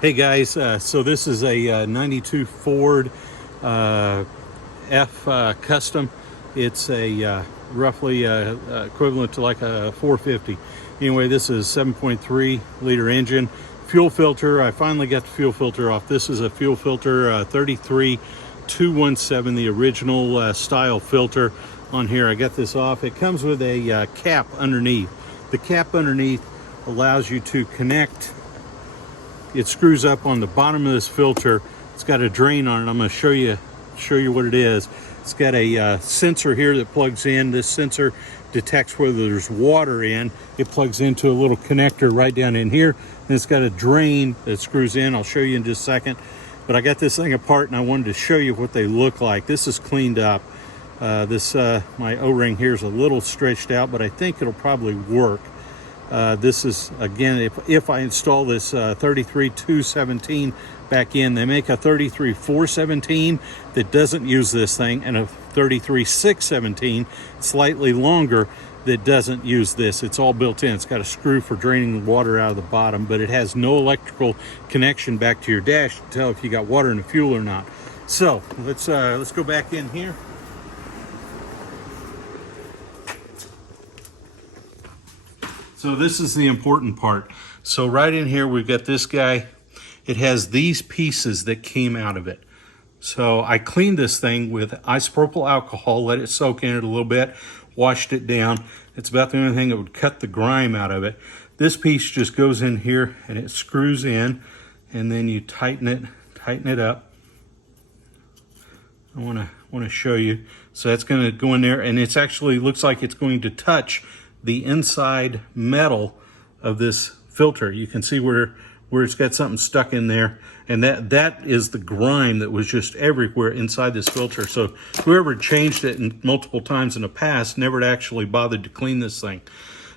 Hey guys, so this is a 92 Ford F Custom. It's a roughly equivalent to like a 450. Anyway, this is 7.3 liter engine. Fuel filter, I finally got the fuel filter off. This is a fuel filter 33217, the original style filter on here. I got this off. It comes with a cap underneath. The cap underneath allows you to connect. It screws up on the bottom of this filter. It's got a drain on it. I'm going to show you what it is. It's got a sensor here that plugs in. This sensor detects whether there's water in. It plugs into a little connector right down in here. And it's got a drain that screws in. I'll show you in just a second. But I got this thing apart and I wanted to show you what they look like. This is cleaned up. My O-ring here is a little stretched out, but I think it'll probably work. This is, again, if I install this 33217 back in, they make a 33417 that doesn't use this thing, and a 33617, slightly longer, that doesn't use this. It's all built in. It's got a screw for draining the water out of the bottom, but it has no electrical connection back to your dash to tell if you got water in the fuel or not. So let's go back in here. So this is the important part. So right in here, we've got this guy. It has these pieces that came out of it. So I cleaned this thing with isopropyl alcohol, let it soak in it a little bit, washed it down. It's about the only thing that would cut the grime out of it. This piece just goes in here and it screws in, and then you tighten it up. I want to show you. So that's going to go in there, and it's actually looks like it's going to touch the inside metal of this filter. You can see where it's got something stuck in there, and that is the grime that was just everywhere inside this filter. So whoever changed it multiple times in the past never actually bothered to clean this thing.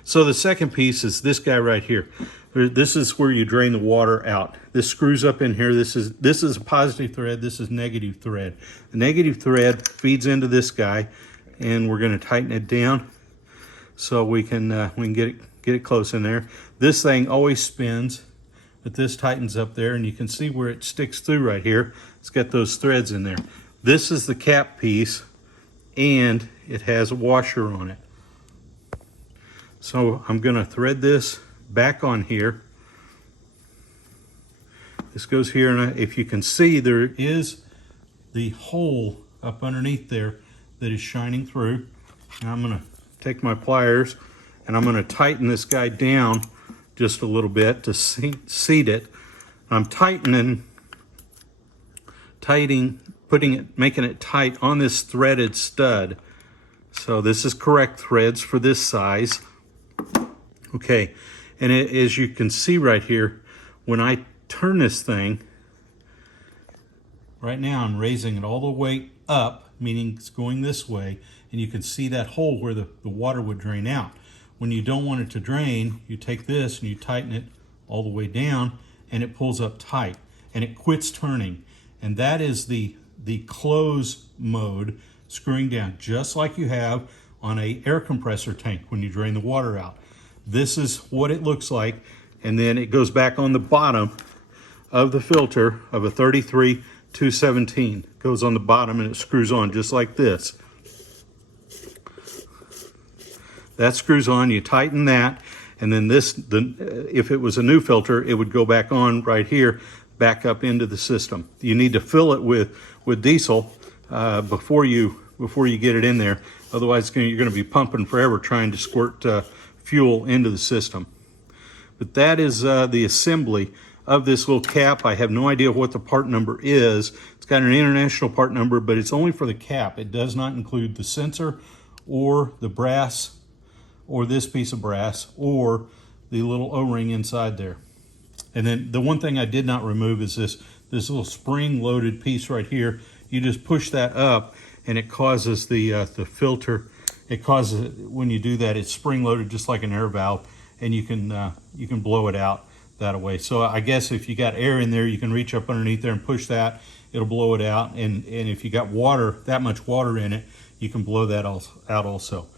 So the second piece is this guy right here. This is where you drain the water out. This screws up in here. This is a positive thread. This is negative thread. The negative thread feeds into this guy, and we're going to tighten it down so we can get it close in there. This thing always spins, but this tightens up there, and you can see where it sticks through right here. It's got those threads in there. This is the cap piece, and it has a washer on it. So I'm going to thread this back on here. This goes here, and if you can see, there is the hole up underneath there that is shining through. And I'm going to take my pliers and I'm going to tighten this guy down just a little bit to seat it. I'm making it tight on this threaded stud. So this is correct threads for this size. Okay, and as you can see right here, when I turn this thing, right now I'm raising it all the way up, meaning it's going this way, and you can see that hole where the water would drain out. When you don't want it to drain, you take this and you tighten it all the way down, and it pulls up tight, and it quits turning. And that is the close mode, screwing down, just like you have on a air compressor tank when you drain the water out. This is what it looks like, and then it goes back on the bottom of the filter of a 33217. Goes on the bottom and it screws on just like this. That screws on, you tighten that, and then if it was a new filter, it would go back on right here, back up into the system. You need to fill it with diesel before you get it in there. Otherwise, you're going to be pumping forever trying to squirt fuel into the system. But that is the assembly of this little cap. I have no idea what the part number is. It's got an international part number, but it's only for the cap. It does not include the sensor or the brass, or this piece of brass, or the little O-ring inside there. And then the one thing I did not remove is this little spring-loaded piece right here. You just push that up, and it causes the filter. It causes, when you do that, it's spring-loaded just like an air valve, and you can blow it out that way. So I guess if you got air in there, you can reach up underneath there and push that. It'll blow it out. And if you got water, that much water in it, you can blow that out also.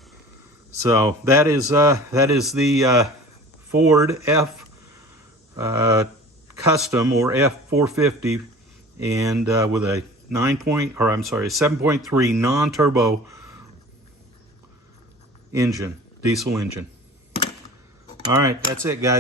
So that is the Ford F custom or F450 and with a 7.3 non-turbo engine, diesel engine. All right, that's it, guys.